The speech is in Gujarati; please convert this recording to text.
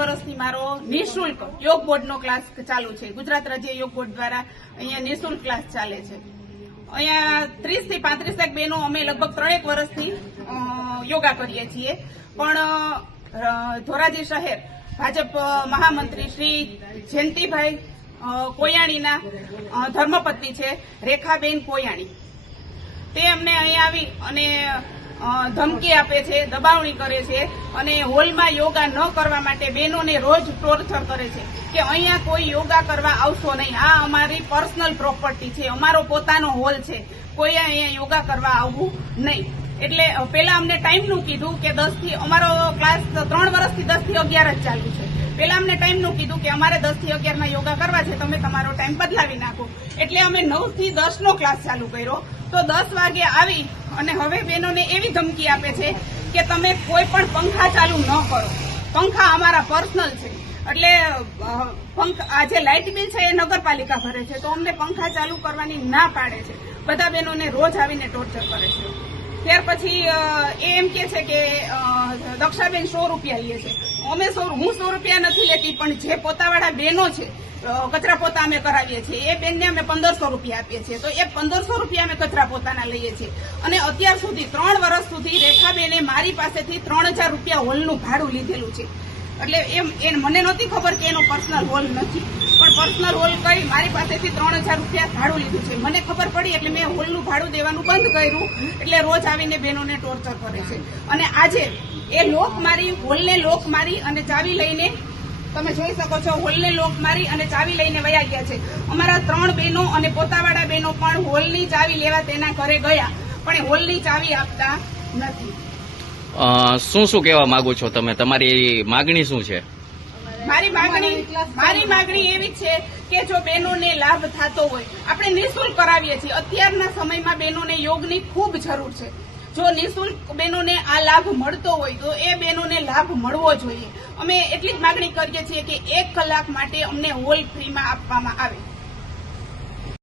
વર્ષથી મારો નિઃશુલ્ક યોગ બોર્ડનો ક્લાસ ચાલુ છે. ગુજરાત રાજ્ય યોગ બોર્ડ દ્વારા અહીંયા નિઃશુલ્ક ક્લાસ ચાલે છે. અહીંયા 30 થી 35 બહેનો અમે લગભગ 3 વર્ષથી યોગા કરીએ છીએ. પણ ધોરાજી શહેર ભાજપ મહામંત્રી શ્રી જયંતિભાઈ કોયાણીના ધર્મપત્ની છે રેખાબેન કોયાણી, તે અમને અહીંયા આવી અને ધમકી આપે છે, દબાવણી કરે છે અને હોલમાં યોગા ન કરવા માટે બહેનોને રોજ ટોર્ચર કરે છે કે અહીંયા કોઈ યોગા કરવા આવશો નહીં, આ અમારી પર્સનલ પ્રોપર્ટી છે, અમારો પોતાનો હોલ છે, કોઈ અહીંયા યોગા કરવા આવવું નહીં. એટલે પેલા અમને ટાઈમનું કીધું કે 10 થી અમારો ક્લાસ 3 વર્ષથી 10 થી 11 જ ચાલુ છે. પેલા અમને ટાઈમનું કીધું કે અમારે 10 થી 11 ના યોગા કરવા છે, તમે તમારો ટાઈમ બદલાવી નાખો. એટલે અમે 9 થી 10 નો ક્લાસ ચાલુ કર્યો. તો 10 વાગે આવી અને હવે બહેનોને એવી ધમકી આપે છે કે તમે કોઈ પણ પંખા ચાલુ ન કરો, પંખા અમારા પર્સનલ છે. એટલે આ જે લાઇટ બિલ છે એ નગરપાલિકા ભરે છે, તો અમને પંખા ચાલુ કરવાની ના પાડે છે. બધા બહેનોને રોજ આવીને ટોર્ચર કરે છે. ત્યાર પછી એ એમ કે છે કે દક્ષાબેન 100 રૂપિયા લે છે. હું 100 રૂપિયા નથી લેતી, પણ જે પોતાવાળા બહેનો છે, કચરા પોતા અમે કરાવીએ છીએ, એ બેનને અમે 1500 રૂપિયા આપીએ છીએ. તો એ 1500 રૂપિયા અમે કચરા પોતાના લઈએ છીએ. અને અત્યાર સુધી 3 વર્ષ સુધી રેખાબેને મારી પાસેથી 3000 રૂપિયા હોલનું ભાડું લીધેલું છે. એટલે મને નહોતી ખબર કે એનો પર્સનલ હોલ નથી, પણ પર્સનલ હોલ કરી મારી પાસેથી 3000 રૂપિયા ભાડું લીધું છે. મને ખબર પડી એટલે મેં હોલનું ભાડું દેવાનું બંધ કર્યું. એટલે રોજ આવીને બહેનોને ટોર્ચર કરે છે. અને આજે એ હોલને લોક મારી અને ચાવી લઈને, તમે જોઈ શકો છો, હોલને લોક મારી અને ચાવી લઈને વયા ગયા છે. અમારા 3 બહેનો અને પોતાવાળા બહેનો પણ હોલની ચાવી લેવા તેના ઘરે ગયા, પણ એ હોલની ચાવી આપતા નથી. શું કહેવા માંગો છો તમે? તમારી માગણી શું છે? મારી માગણી એવી છે કે જો બહેનોને લાભ થતો હોય, આપણે નિઃશુલ્ક કરાવીએ છીએ. અત્યારના સમયમાં બહેનોને યોગની ખૂબ જરૂર છે. જો નિઃશુલ્ક બહેનોને આ લાભ મળતો હોય તો એ બહેનોને લાભ મળવો જોઈએ. અમે એટલી જ માગણી કરીએ છીએ કે 1 કલાક માટે અમને હોલ ફ્રીમાં આપવામાં આવે.